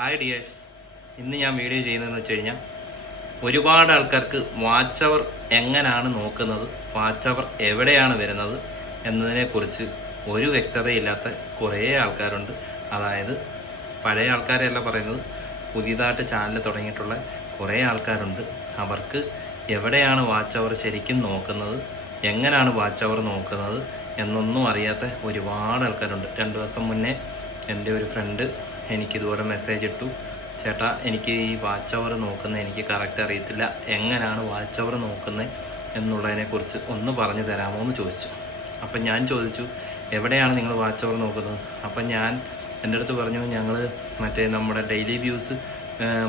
Hi dears, ഇന്ന് ഞാൻ video ചെയ്യുന്നതെന്ന് വെച്ച് കഴിഞ്ഞാൽ ഒരുപാട് ആൾക്കാർക്ക് വാച്ച് അവർ എങ്ങനെയാണ് നോക്കുന്നത്, വാച്ച് അവർ എവിടെയാണ് വരുന്നത് എന്നതിനെക്കുറിച്ച് ഒരു വ്യക്തതയില്ലാത്ത കുറേ ആൾക്കാരുണ്ട്. അതായത് പഴയ ആൾക്കാരെയല്ല പറയുന്നത്, പുതിയതായിട്ട് ചാനൽ തുടങ്ങിയിട്ടുള്ള കുറേ ആൾക്കാരുണ്ട്. അവർക്ക് എവിടെയാണ് വാച്ച് അവർ ശരിക്കും നോക്കുന്നത്, എങ്ങനെയാണ് വാച്ച് അവർ നോക്കുന്നത് എന്നൊന്നും അറിയാത്ത ഒരുപാട് ആൾക്കാരുണ്ട്. 2 ദിവസം മുന്നേ എൻ്റെ ഒരു ഫ്രണ്ട് എനിക്കിതുപോലെ മെസ്സേജ് ഇട്ടു, ചേട്ടാ എനിക്ക് ഈ വാച്ച് അവർ നോക്കുന്നത് എനിക്ക് കറക്റ്റ് അറിയത്തില്ല, എങ്ങനെയാണ് വാച്ച് അവർ നോക്കുന്നത് എന്നുള്ളതിനെക്കുറിച്ച് ഒന്ന് പറഞ്ഞു തരാമോ എന്ന് ചോദിച്ചു. അപ്പം ഞാൻ ചോദിച്ചു, എവിടെയാണ് നിങ്ങൾ വാച്ച് അവർ നോക്കുന്നത്? അപ്പം എൻ്റെ അടുത്ത് പറഞ്ഞു, ഞങ്ങൾ മറ്റേ നമ്മുടെ ഡെയിലി വ്യൂസ്,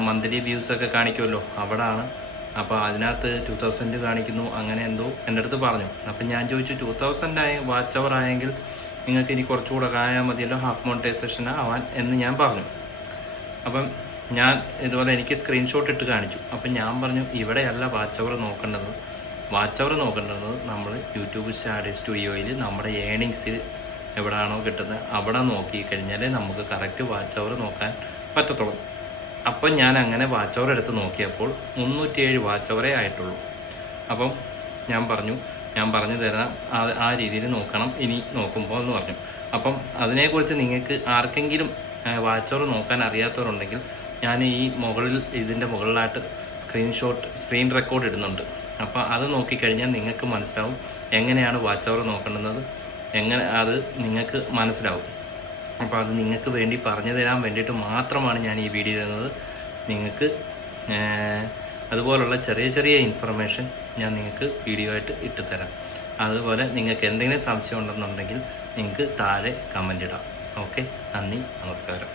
മന്ത്ലി വ്യൂസൊക്കെ കാണിക്കുമല്ലോ, അവിടെയാണ്. അപ്പോൾ അതിനകത്ത് 2000 കാണിക്കുന്നു, അങ്ങനെ എന്തോ എൻ്റെ അടുത്ത് പറഞ്ഞു. അപ്പം ഞാൻ ചോദിച്ചു, 2000 വാച്ച് അവർ ആയെങ്കിൽ നിങ്ങൾക്ക് ഇനി കുറച്ചുകൂടെ കായാൽ മതിയല്ലോ, ഹാഫ് മോണിറ്റൈസേഷൻ ആവാൻ എന്ന് ഞാൻ പറഞ്ഞു. അപ്പം ഞാൻ ഇതുപോലെ എനിക്ക് സ്ക്രീൻഷോട്ട് ഇട്ട് കാണിച്ചു. അപ്പം ഞാൻ പറഞ്ഞു, ഇവിടെയല്ല വാച്ച് അവർ നോക്കേണ്ടത്. വാച്ച് അവർ നോക്കേണ്ടത് നമ്മൾ യൂട്യൂബ് സ്റ്റുഡിയോയിൽ നമ്മുടെ ഏണിങ്സിൽ എവിടെയാണോ കിട്ടുന്നത് അവിടെ നോക്കിക്കഴിഞ്ഞാലേ നമുക്ക് കറക്റ്റ് വാച്ച് അവർ നോക്കാൻ പറ്റത്തുള്ളൂ. അപ്പം ഞാൻ അങ്ങനെ വാച്ച് അവർ എടുത്ത് നോക്കിയപ്പോൾ 307 വാച്ച് അവറേ ആയിട്ടുള്ളൂ. അപ്പം ഞാൻ പറഞ്ഞു തരാം, ആ രീതിയിൽ നോക്കണം ഇനി നോക്കുമ്പോൾ എന്ന് പറഞ്ഞു. അപ്പം അതിനെക്കുറിച്ച് നിങ്ങൾക്ക് ആർക്കെങ്കിലും വാച്ച് അവർ നോക്കാൻ അറിയാത്തവരുണ്ടെങ്കിൽ ഞാൻ ഇതിൻ്റെ മുകളിലായിട്ട് സ്ക്രീൻ റെക്കോർഡ് ഇടുന്നുണ്ട്. അപ്പോൾ അത് നോക്കിക്കഴിഞ്ഞാൽ നിങ്ങൾക്ക് മനസ്സിലാവും എങ്ങനെയാണ് വാച്ച് അവർ നോക്കേണ്ടുന്നത്, അത് നിങ്ങൾക്ക് മനസ്സിലാവും. അപ്പോൾ അത് നിങ്ങൾക്ക് വേണ്ടി പറഞ്ഞു തരാൻ വേണ്ടിയിട്ട് മാത്രമാണ് ഞാൻ ഈ വീഡിയോ ചെയ്യുന്നത്. നിങ്ങൾക്ക് അതുപോലുള്ള ചെറിയ ചെറിയ ഇൻഫർമേഷൻ ഞാൻ നിങ്ങൾക്ക് വീഡിയോ ആയിട്ട് ഇട്ട് തരാം. അതുപോലെ നിങ്ങൾക്ക് എന്തെങ്കിലും സംശയം ഉണ്ടെന്നുണ്ടെങ്കിൽ നിങ്ങൾക്ക് താഴെ കമൻ്റ് ഇടാം. ഓക്കെ, നന്ദി, നമസ്കാരം.